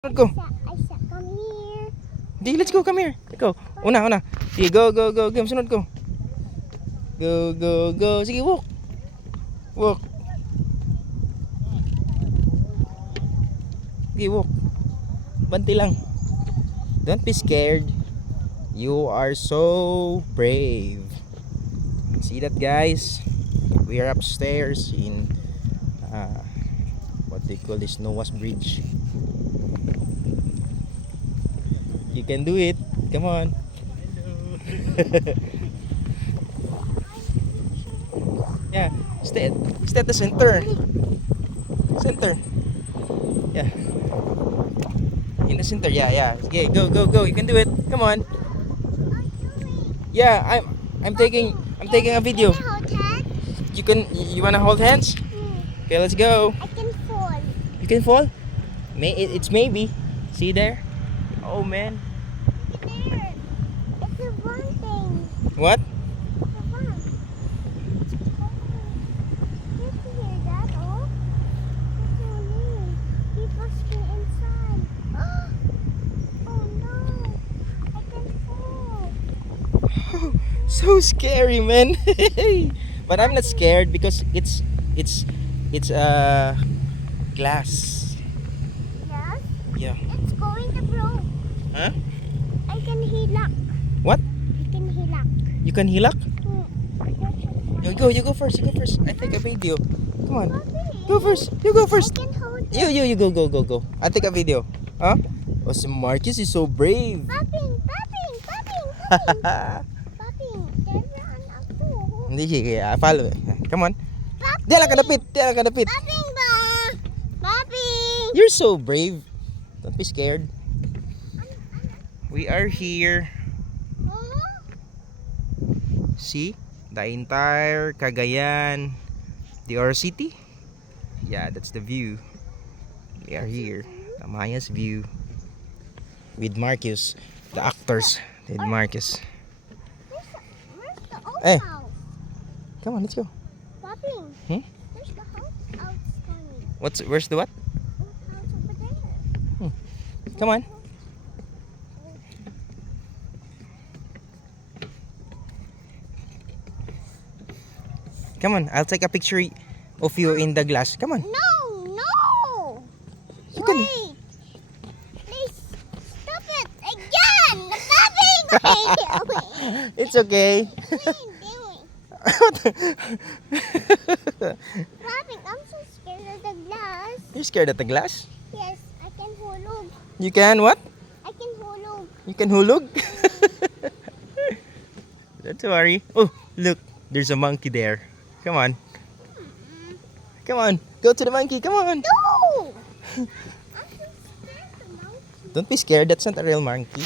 Let's go. Aisha, come here. Di, let's go. Come here. Go. Una. Sige, go. Game, sunod ko. Go. Sige, walk. Sige, walk. Banti lang. Don't be scared. You are so brave. See that, guys? We are upstairs in what they call this Noah's Bridge. You can do it. Come on. Yeah, stay at the center. Yeah. In the center. Yeah. Okay, go. You can do it. Come on. Yeah, I'm taking a video. Can I hold hands? You wanna hold hands? Okay, let's go. I can fall. You can fall? It's maybe. See there? Oh man. Look at there. It's a one thing. What? It's a one. You can hear that, oh? That's so neat. People stay inside. Oh no. I can fall. So scary, man. But I'm not scared because it's glass. Yes? Yeah. It's going to blow. Huh? I can hilak. What? I can hilak. You can hilak? Hmm. You go first. I take a video. Come on. Papi. Go first. You go first. I can hold it. You go. I take a video. Huh? Oh, si Marcus is so brave. Paping. Paping. Kailangan ako. Hindi, sige. Follow. Come on. Paping. Di lang kadapit. Paping ba? Paping. You're so brave. Don't be scared. We are here. See? The entire Cagayan de Oro City. Yeah, that's the view. We are here. Tamaya's view. With Marcus. The actors. With Marcus. Where's the old Hey. house? Come on, let's go. Paping. Hmm? There's the house outside. Where's the what? Old house over there. Come on. Come on, I'll take a picture of you in the glass. Come on. No. You can- Wait. Please stop it again. Paping. It's okay. What are you doing? Paping, I'm so scared of the glass. You're scared of the glass? Yes, I can hulog. You can what? I can hulog. You can hulog? Don't worry. Oh, look. There's a monkey there. Come on. Go to the monkey. Come on. No! I'm so scared of the monkey. Don't be scared. That's not a real monkey.